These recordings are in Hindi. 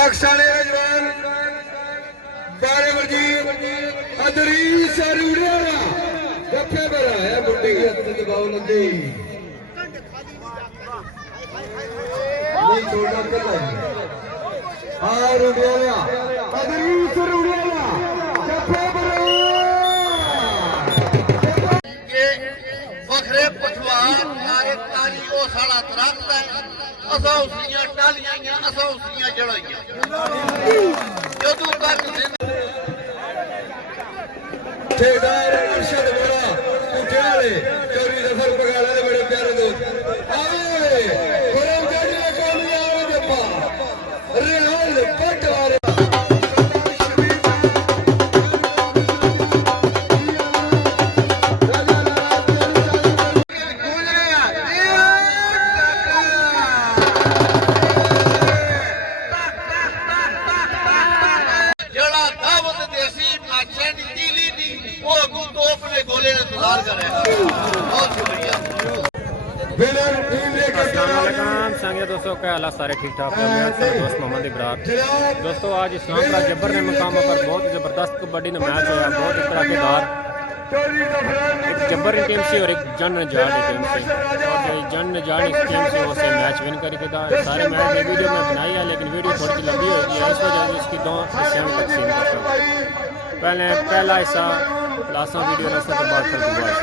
पाकिस्तानी जवान बारे वर्जी अदरीस रूड़ियाला जफे बरा है मुंडी दबाव लंदी नहीं छोड़ना पड़ता आ रूड़ियाला अदरीस रूड़ियाला जफे बरा के वखरे पछवार नारे तारी ओ साड़ा तरक्त है असा उसनियां टालियां असा उसनियां जड़ाइयां जदों तक ठेकेदार अरशद बोला कुटियाले चोरी दफर पगाला दे बड़े प्यारे दोस्त आवे कोरम गाड़ी ने कौन आवे जप्पा रेहान पटवारे दोस्तों क्या हालात सारे ठीक ठाक है। दोस्त मोहम्मद इब्रार। दोस्तों आज इस्लामपुरा जब्बर ने मुकामों पर बहुत ज़बरदस्त कबड्डी में मैच होया, बहुत ही तड़ाकेदार। एक जब्बर की टीम से और एक जन नजाड़ की टीम से, और जो जन नजाड़ की टीम से वो से मैच विन करके था। सारे मैच में वीडियो में बनाई है लेकिन वीडियो थोड़ी सी लंबी होगी है, इस वजह से इसकी दो हिस्सों में तकसीम करता हूँ। पहला हिस्सा लास्ट वीडियो में उसके बाद फिर दोबारा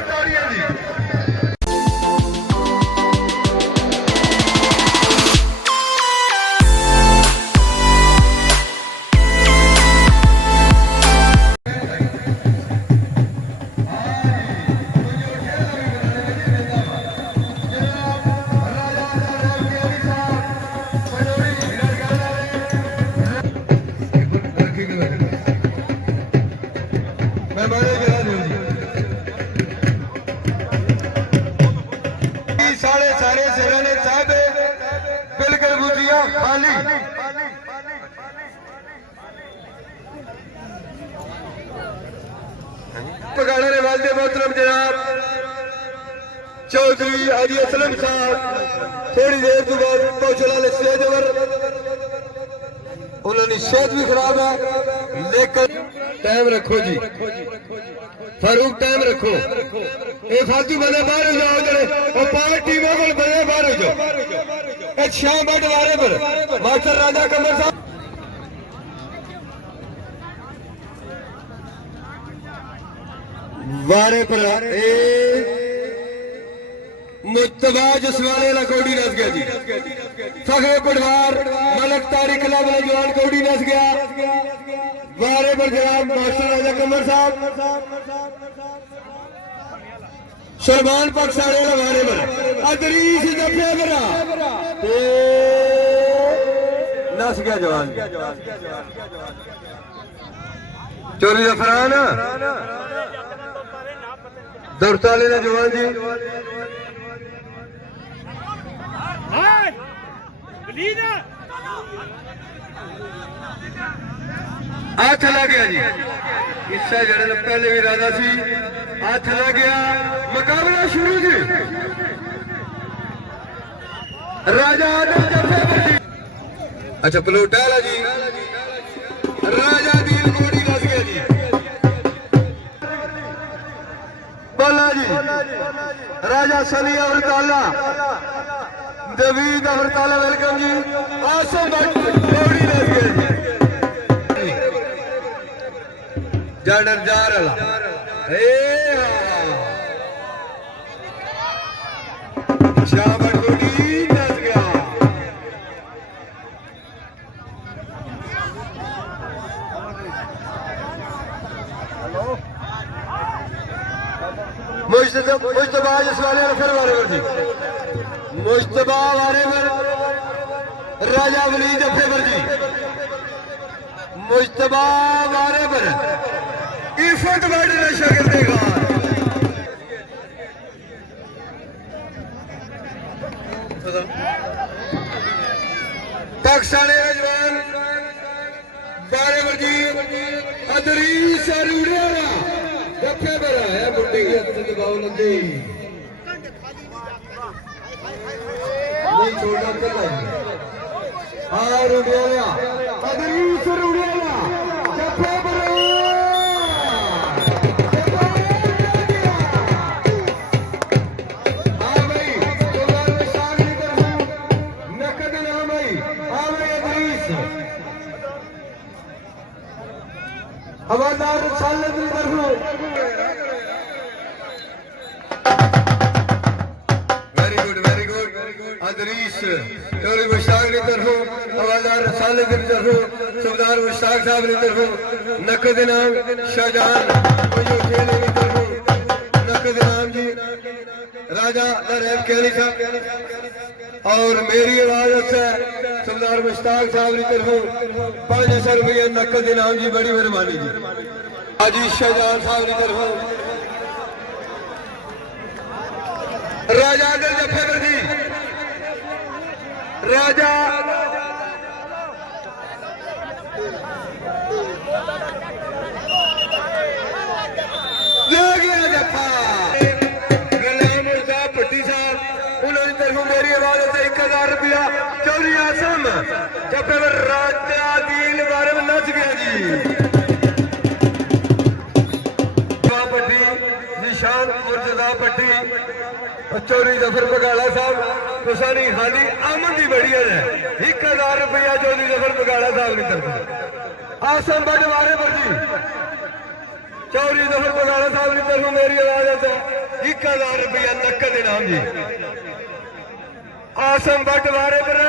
पगाड़े ने वालदे मोहतरम जनाब चौधरी हाजी असलम साहब थोड़ी देर तो बाद पहुंचने स्टेज पर उन्होंने सेहत भी खराब है लेकिन टाइम रखो जी फारूक टाइम रखो ये फालतू बंदे बाहर हो जाओ जड़े और पांच टीमों को बंदे बाहर हो जाओ शाम बटवारे पर मास्टर राजा कमर साहब वारे पर मुस्तफा जसवाले वाला कौड़ी नस गया जी। फखरे पटवार मलक तारिक क्लब वाला जवान कौड़ी नस गया। वारे पर जनाब मास्टर राजा कमर साहब सलमान पाकिस्तानी वाला वारे पर अदरीस जफे बरा नस गया जवान चोरी जफरान दौड़ताले ने जवान जी हाथ ला गया जी हिस्सा जड़े पहले भी राजा सी हाथ ला गया मुकाबला शुरू जी राजा अच्छा पलोटा वाला जी राजा दी गोड़ी लग गया जी बोला जी राजा सली अवरताला दवीद अवरताला वेलकम जी आसम गोड़ी लग गया जी जानर जार वाला शाबाश गोड़ी लग गया मुश्तबा जसवाले फिर वारे पर जी मुश्तबा वारे पर राजा वली जफे पर जी मुश्तबा वारे पर इफत वर्ड नशा कर देगा पाकिस्तानी जवान बारे पर जी अदरीस रूड़ियाला जफे बरा है मुंडी दबाव लंदी नहीं छोड़ना पड़ता रुड़ियाला अदरीस रुड़ियाला जफे हवादार सालत की तरफ वेरी गुड अदरीस चौधरी मुश्ताक की तरफ हवादार सालत की तरफ सुबेदार मुश्ताक साहब की तरफ नकद इनाम शाहजहान खेले की तरफ नकद इनाम जी राजा नरेब कहली साहब और मेरी आवाज है सुबेदार मुश्ताक साहब की तरफ 500 रुपये नकद इनाम जी बड़ी मेहरबानी जी हाजी शाहजहान साहब की तरफ राजा अगर जफेदार जी राजा जफा भट्टी साहब उन्होंने तरफ मेरी आवाज से 1000 रुपया चौधरी आसम जफेदार राजा दिल बारे में नच गया जी भट्टी निशान मुर्तजा भट्टी चौधरी जफर बगाला साहब कुसानी खाली अमन की बड़ी है 1000 रुपया चौधरी जफर बगाला साहब की तरफ आसम बटवारे पर जी चौधरी जफर बगाला साहब की तरफ मेरी आवाज है 1000 रुपया नकद इनाम जी आसम बटवारे पर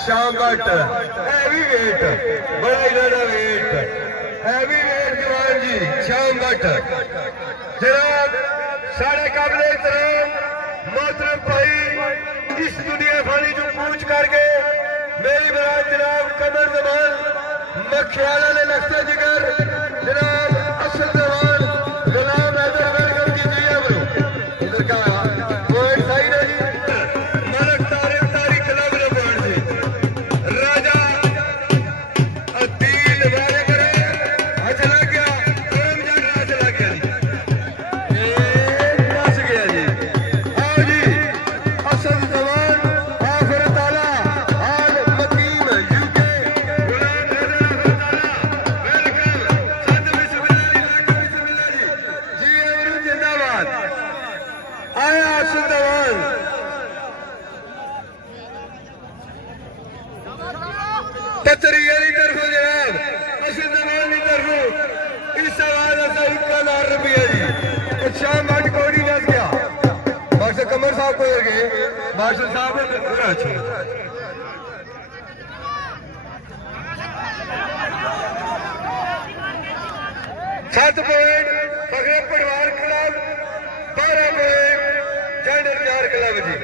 शाम भट्ट हैवी वेट बड़ा इलाना वेट हैवी वेट जवान जी शाम भट्ट जनाब साढ़े काबिल एहतराम मोहतरम भाई इस दुनिया फानी जो पूछ करके मेरी बरात जनाब कमर जमान मखियाला ने लखते जिगर जनाब असल जमान गुलाम हैदर वेलकम कीजिए ब्रो इधर का पॉइंट सही है जी मलक तारीख क्लब ने पॉइंट जी राजा अदील वाले करे चला गया गरम जाना चला गया जी बस गया जी आओ जी असल जमान आखिर ताला आल मकीम यूके गुलाम हैदर वेलकम बिस्मिल्लाह जी अमरुद जिंदाबाद आया असल जमान कतरिया की तरफ जनाब असल जमान की तरफ इस आवाज से 1000 रुपया जी शाम भट्ट कोड़ी बस गया मास्टर कमर साहब को गए मास्टर साहब ने पूरा अच्छा 7 पॉइंट फखरे परिवार क्लब 12 पॉइंट जेंडर जार क्लब जी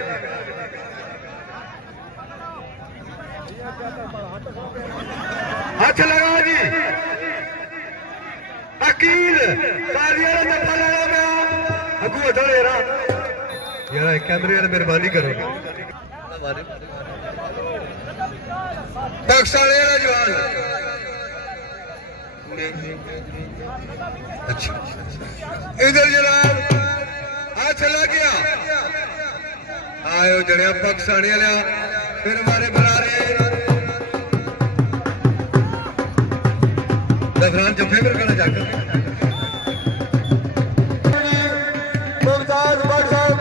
हाथ लगा जी अकील कादियां ने दफा लगा मैं अगू हटो यार कैमरे वाले मेहरबानी करो पाकिस्तान वाला जवान अच्छा इधर जनाब हाथ चला गया आयो जड़िया पाकिस्तानी वाला फिर हमारे बना रहे दफरान जफे पर करना जाकर मुमताज भट्ट साहब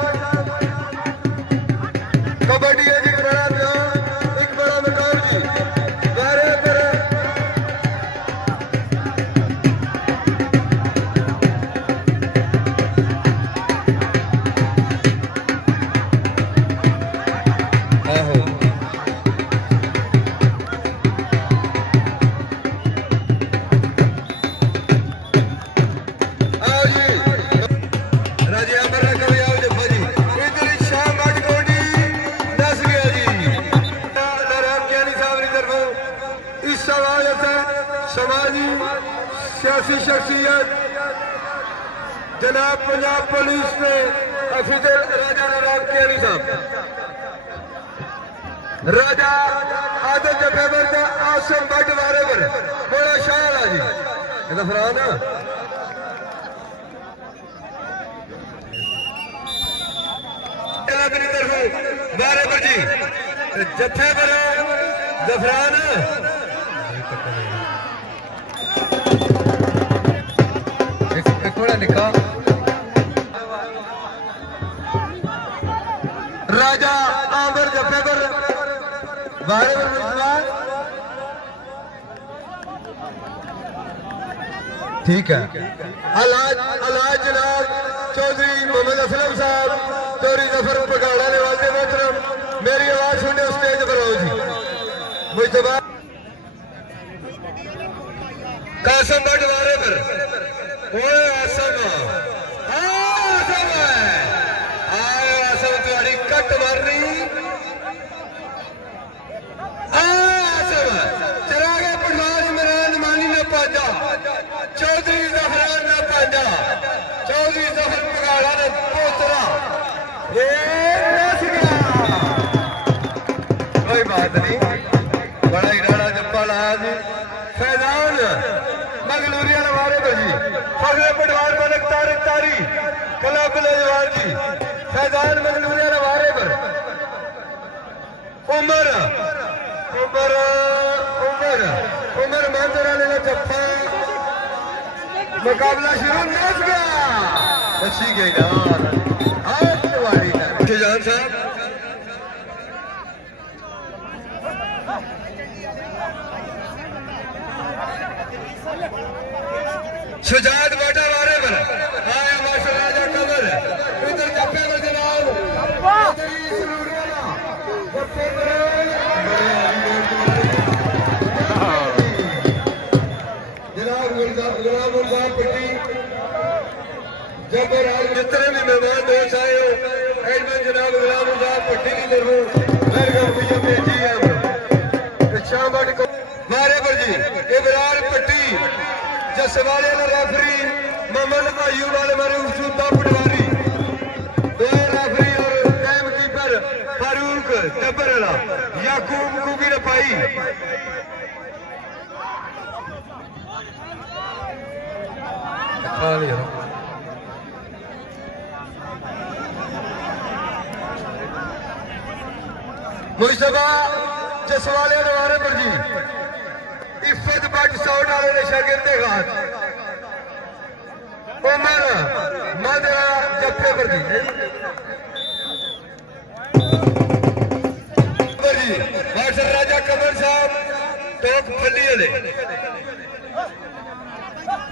कबड्डी है जी एक बड़ा मकान जी बारे पर आहो समाजी सियासी शख्सियत जनाब पंजाब पुलिस ने अफीजल राजा नवाब केरी साहब राजा आदत जफेवर का आसम बट वारे पर बड़ा शायर आ जी ये फरहान अपनी तरफ बारे पर जी जत्थे पर जफरान थोड़ा निकाल राजा आमिर जफेबर बारे पर ठीक है अलाज जनाब चौधरी मोहम्मद असलम साहब चौधरी जफर पगाड़ा ने वाले मोहतरम मेरी आवाज सुनने स्टेज पर आओ जी मुझतबा कासम बटवारे पर ओए आसम आसम आए आसम तुम्हारी कट मारनी आसम चरागे पटवार इमरान मानी ने पाजा चौधरी जफरान ने पाजा चौधरी जफर पगाड़ा ने पोतरा ये नस गया कोई बात नहीं बड़ा ही राड़ा जप्पा लाया जी फैजान मगलूरिया नवारे पर जी फखरे पटवार मलक तारिक तारी कलाबुल जवान जी फैजान मगलूरिया नवारे पर उमर उमर उमर उमर मांजरा ने जप्पा मुकाबला शुरू नस गया अच्छी गई यार आज तुम्हारी जान साहब शुजात बाटा वारे पर आया माशा राजा कमर इधर जप्पे में जनाब जप्पे जनाब गुलजार पट्टी जबर आज जितने भी मेहमान दोस्त आए हो एडमन जनाब गुलजार पट्टी की तरफ शाहबाद मारे पर जी इबरार पट्टी जसवाले रेफरी मोहम्मद अयूब वाले मारे सूता पटवारी दो रेफरी और टाइम कीपर फारूक टब्बरला याकूब कुकी ने पाई मुस्तफा जसवाले नवारे पर जी इफ्फत बट 100 डाले ने शागिर्द घाट उमर मदरा जप्पे पर जी मास्टर राजा कमर साहब टोक फली वाले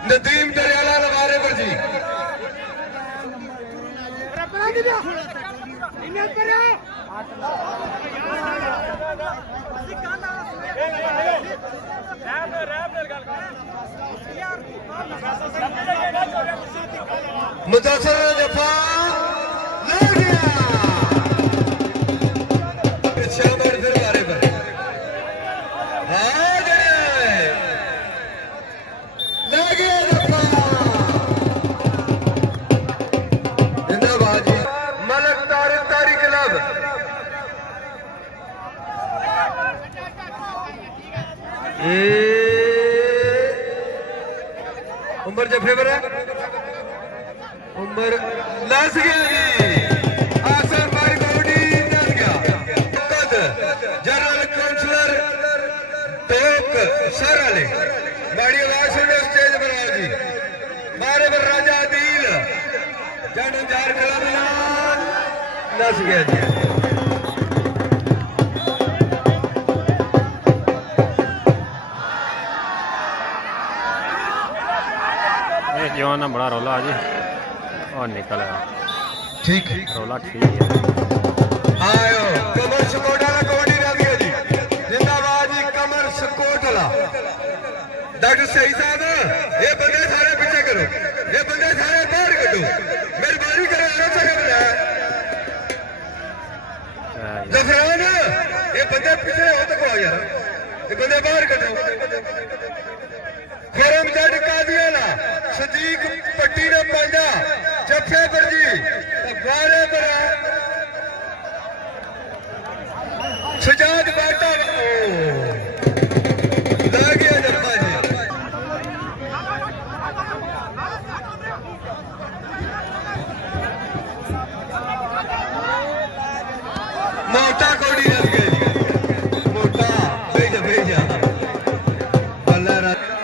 नदीम दरियाला नवारे पर जी मुदस्सर जफा ले गया शामिल फिर बारे पर आ गए ले गया जफा जिंदाबाद जी मलक तारिक तारी क्लब उमर जफे पर है उमर लस गया जी आसम भाई गोडी लस गया जनरल काउंसलर टोक सर वाले बड़ी आवाज सुने स्टेज पर आओ जी मारे पर राजा आदिल जन जार कलम लस गया जी जवाना बड़ा रोला आज और निकल आया ठीक रोला ठीक है आयो कमर सकोटला कबड्डी डाली है जी जिंदाबाद जी कमर सकोटला डॉक्टर सही साहब ये बंदे सारे पीछे करो ये बंदे सारे बाहर करो मेहरबानी करो आराम से करो जफरान ये बंदे पीछे हो तो को यार ये बंदे बाहर करो खुरम जट कादियाला सदीक पट्टी ने पांजा जफे पर जी वारे पर सजाद बाटा ला गया जप्पा जी मोटा कोड़ी लग गया मोटा भेजा अल्लाह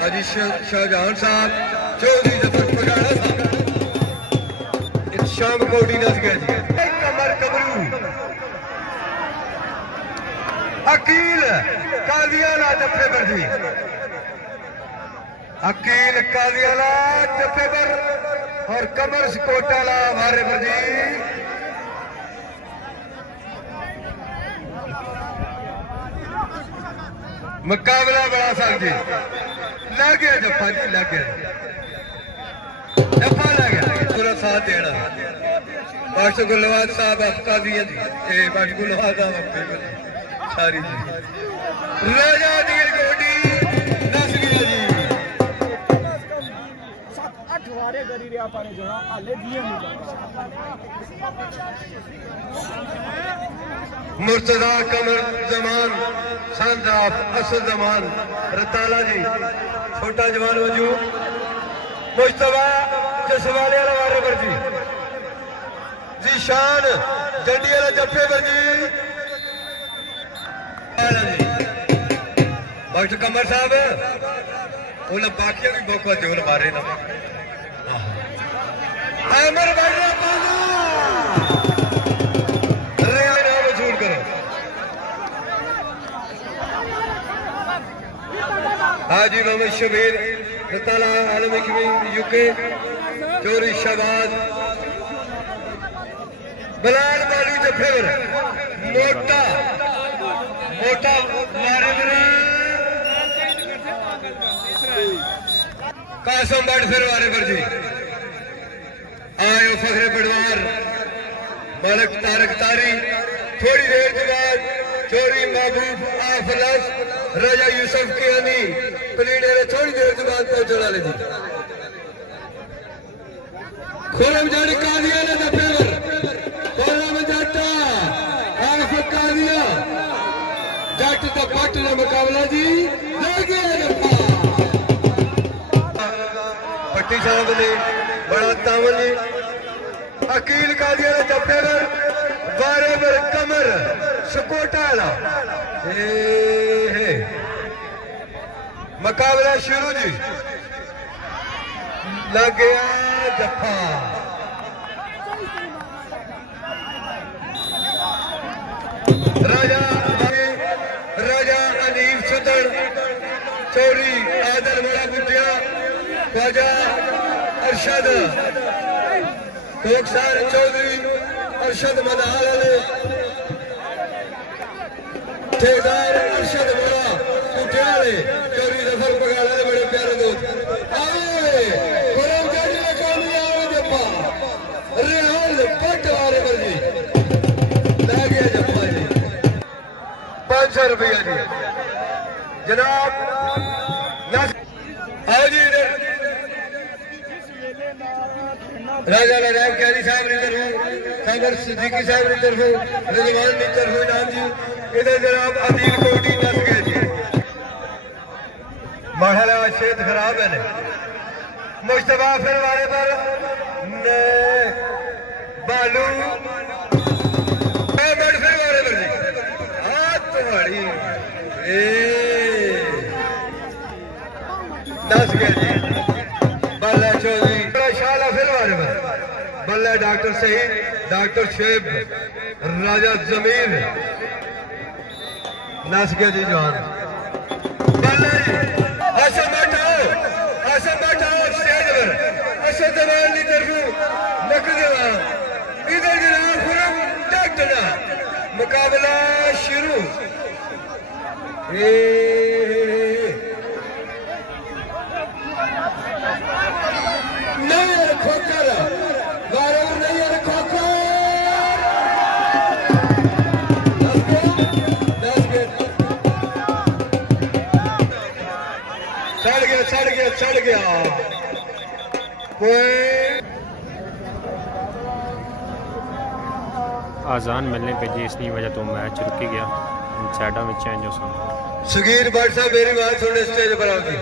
अजी शाहजहान साहब चौधरी जफर पगाड़ा साहब शाम कोड़ी नस गया जी कमर कमरू अकील कादियाला जफे पर जी अकील कादियाला जफे पर और कमर कोटाला वारे पर जी मुकाबला बड़ा साहब जी लग गया जफा जी लग गया जफा लग गया पूरा साथ देना बादशाह गुलवाद साहब कादिया जी बादशाह गुलवाद साहब सारी जी राजा दीर गोडी नस गया जी 7-8 वारे करी रहा पाने जो हाले दिए मुर्तजा कमर जमान शानदार असद जमान रताला जी छोटा जवान वजूद मुश्तबा जसवाले वाला वारे पर जी शान जंडी वाला जफे पर जी डॉक्टर कमर साहब उन्हें बाकियों भी बहुत जोर मारे ना अमर छूट करो हाजी मोहम्मद शबीर रताला आलम यूके चोरी शहबाज बलाल मालू जफेवर मोटा मोटा मारे कासम बड़ फिर वारे पर जी आयो फखरे पटवार मलक तारक तारी थोड़ी देर के बाद चोरी महबूब आफलस राजा यूसुफ की हनी प्लीडे ने थोड़ी देर के बाद पहुंचने वाले जी खोलम जाड़ी कादिया ने दफेवर खोलम जाटा आफ कादिया जट तो पट ने मुकाबला जी लगे पट्टी साहब ने बड़ा तावल जी अकील कादिया ने जफेवर बारे पर कमर सकोटाला मुकाबला शुरू जी लग गया जफा राजा राजा अनीफ सुदड़ चोरी आदल बड़ा बुटिया ख्वाजा अरशद कोकसार चौधरी अरशद मदहाल अली ठेकेदार अरशद बड़ा कुटियाले चोरी जफर पगाड़ा ने बड़े प्यारे दोस्त आए गुलाम जानी ने कामयाब जप्पा रेहाल पट वाले पर जी ला गया जप्पा जी 500 रुपया जी जनाब आओ जी राजा नारायण क्यारी साहब की तरफ खबर सिद्दीकी साहब की तरफ रिजवान की तरफ नाम जी इधर जनाब अदील कोटी दस गए जी माशाल्लाह सेहत खराब है मुश्तबा फिर वाले पर बालू फिर वाले पर जी हाथ तुम्हारी 10 गए जी बल्ला चौधरी शाला फिर वाले पर बल्ला डॉक्टर सहीद डॉक्टर शेब राजा जमीर नस गया जी जवान बल्ला असम बैठाओ स्टेज पर असद जवान की तरफ नक जवान इधर जनाब खुरम डॉक्टर मुकाबला शुरू नहीं खोकर गारों नहीं खोकर चढ़ गया कोई आज़ान मिलने पे जी इसकी वजह तो मैच रुकी गया, साइडों में चेंज हो सन। सुगीर भट्ट साहब मेरी बात सुन स्टेज पर आओ जी।